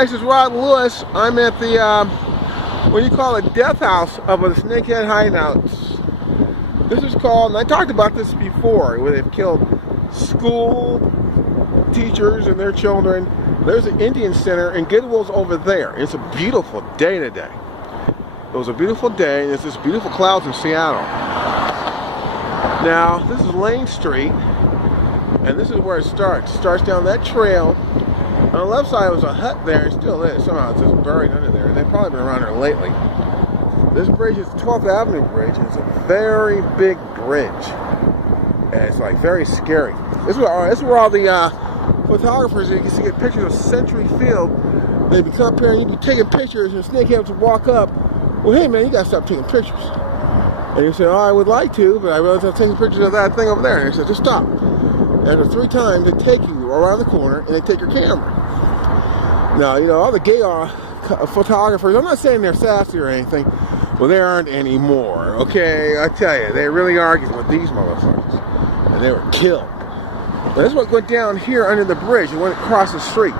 This is Rod Lewis. I'm at the, what do you call it, death house of the snakehead hideouts. This is called, and I talked about this before, where they've killed school teachers and their children. There's an Indian center, and Goodwill's over there. It's a beautiful day today. It was a beautiful day, and there's this beautiful clouds in Seattle. Now, this is Lane Street, and this is where it starts. It starts down that trail. On the left side was a hut there, it still is. Somehow it's just buried under there. They've probably been around here lately. This bridge is the 12th Avenue Bridge, and it's a very big bridge. And it's like very scary. This is where all the photographers, you can see, get pictures of Century Field. They'd be come up here and you'd be taking pictures, and snakeheads would walk up. Well, hey man, you gotta stop taking pictures. And you say, oh, I would like to, but I realize I'm taking pictures of that thing over there. And he said, just stop. And after 3 times, they take you around the corner and they take your camera. Now, you know, all the gay photographers, I'm not saying they're sassy or anything, well, they aren't anymore, okay? I tell you, they really argued with these motherfuckers, and they were killed. Now, this is what went down here under the bridge. It went across the street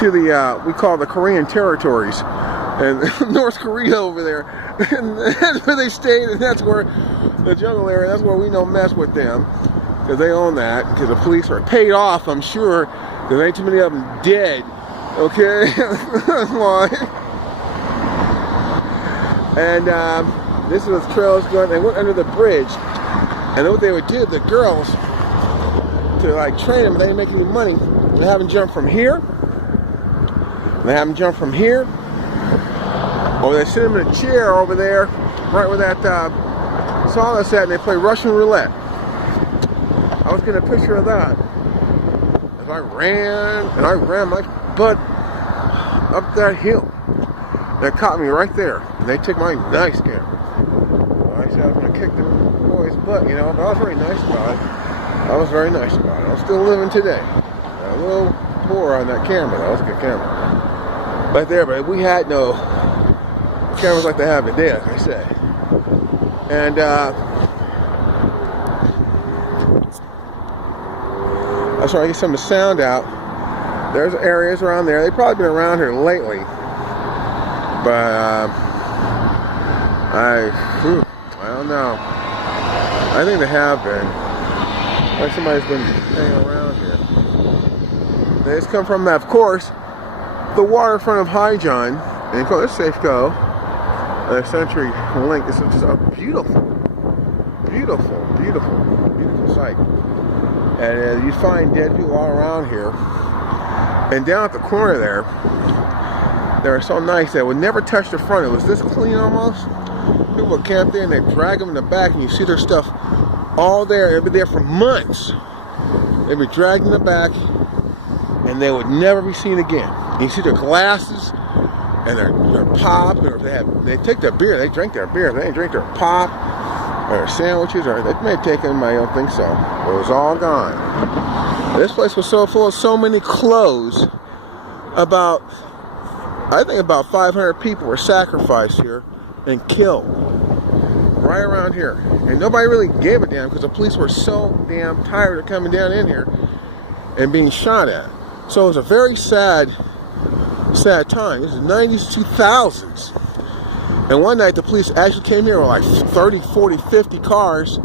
to the, we call the Korean territories, and North Korea over there. And that's where they stayed, and that's where the jungle area, that's where we don't mess with them, because they own that, because the police are paid off, I'm sure, because there ain't too many of them dead. Okay, that's why. And this is the trails going. They went under the bridge, and what they would do, the girls, to like train them, they didn't make any money. They have them jump from here. They have them jump from here, or they sit them in a chair over there, right where that sauna sat, and they play Russian roulette. I was getting a picture of that as I ran my butt up that hill. That caught me right there. And they took my nice camera. I said I was going to kick the boy's butt, you know, but I was very nice about it. I was very nice about it. I'm still living today. A little poor on that camera, though. It was a good camera. Right there, but we had no cameras like they have today, like I said. And, I'm sorry, I get some of the sound out. There's areas around there. They've probably been around here lately, but I don't know. I think they have been. Like somebody's been hanging around here. They just come from, of course, the waterfront of High John, and they call it Safeco, Century Link. This is just a beautiful, beautiful, beautiful, beautiful sight. And you find dead people all around here. And down at the corner there, they're so nice that it would never touch the front. It was this clean almost. People would camp there and they'd drag them in the back, and you see their stuff all there. It'd be there for months. They'd be dragged in the back, and they would never be seen again. And you see their glasses and their pop, or they take their beer, they drink their beer. They didn't drink their pop or their sandwiches, or they may have taken them, I don't think so. It was all gone. This place was so full of so many clothes. I think about 500 people were sacrificed here and killed right around here. And nobody really gave a damn because the police were so damn tired of coming down in here and being shot at. So it was a very sad time. This is the 90s, 2000s. And one night the police actually came here with like 30, 40, 50 cars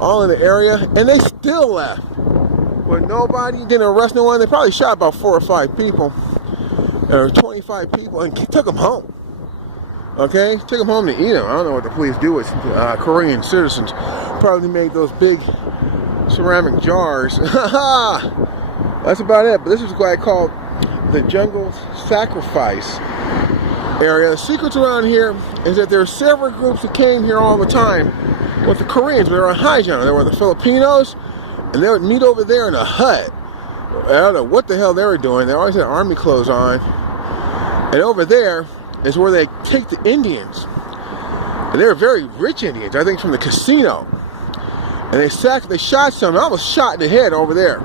all in the area, and they still left. But nobody didn't arrest no one. They probably shot about 4 or 5 people, or 25 people, and took them home. Okay, took them home to eat them. I don't know what the police do with Korean citizens. Probably made those big ceramic jars. That's about it. But this is what I call the jungle sacrifice area. The secrets around here is that there are several groups that came here all the time with the Koreans. They were on High John. There were the Filipinos. And they would meet over there in a hut. I don't know what the hell they were doing. They always had army clothes on. And over there is where they take the Indians. And they were very rich Indians, I think from the casino. And they shot some, almost shot in the head over there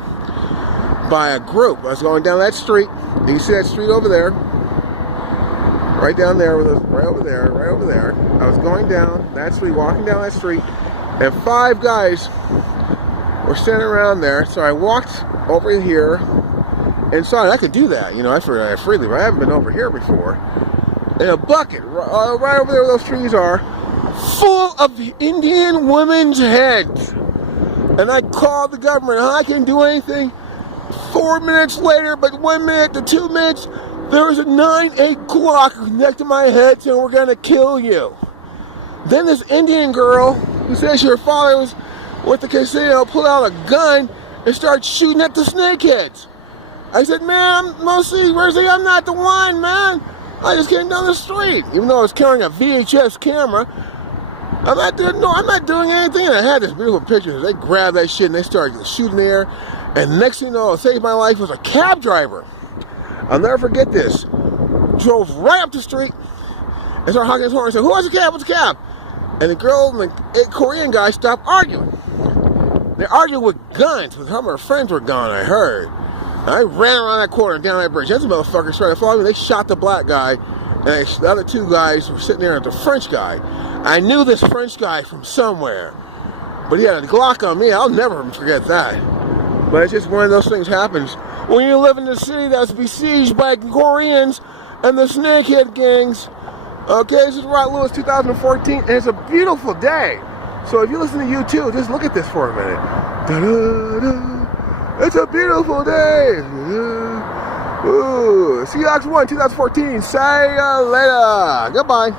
by a group. I was going down that street. You see that street over there? Right down there, right over there. I was going down that street, walking down that street, and 5 guys were standing around there. So I walked over here inside. I could do that, you know, I freely, but I haven't been over here before. In a bucket, right over there where those trees are, full of Indian women's heads. And I called the government. I can't do anything. 4 minutes later, but 1 minute to 2 minutes, there was a 9/8 Glock next to my head saying, "We're gonna kill you." Then this Indian girl who says her father was with the casino pulled out a gun and started shooting at the snakeheads. I said, "Man, Mercy, I'm not the one, man. I just came down the street," even though I was carrying a VHS camera. I'm not doing anything. And I had this beautiful picture. They grabbed that shit and they started shooting there. And next thing you know, what saved my life was a cab driver. I'll never forget this. Drove right up the street and started honking his horn and said, "Who wants a cab? What's a cab?" And the girl and the Korean guy stopped arguing. They argued with guns, because some of her friends were gone, I heard. And I ran around that corner down that bridge. Those motherfuckers started following me. They shot the black guy, and the other two guys were sitting there at the French guy. I knew this French guy from somewhere, but he had a Glock on me. I'll never forget that. But it's just one of those things happens when you live in a city that's besieged by Koreans and the snakehead gangs. Okay, this is Rod Lewis, 2014, and it's a beautiful day. So if you listen to YouTube, just look at this for a minute. Da-da-da. It's a beautiful day. Ooh, Seahawks won 2014. Say ya later. Goodbye.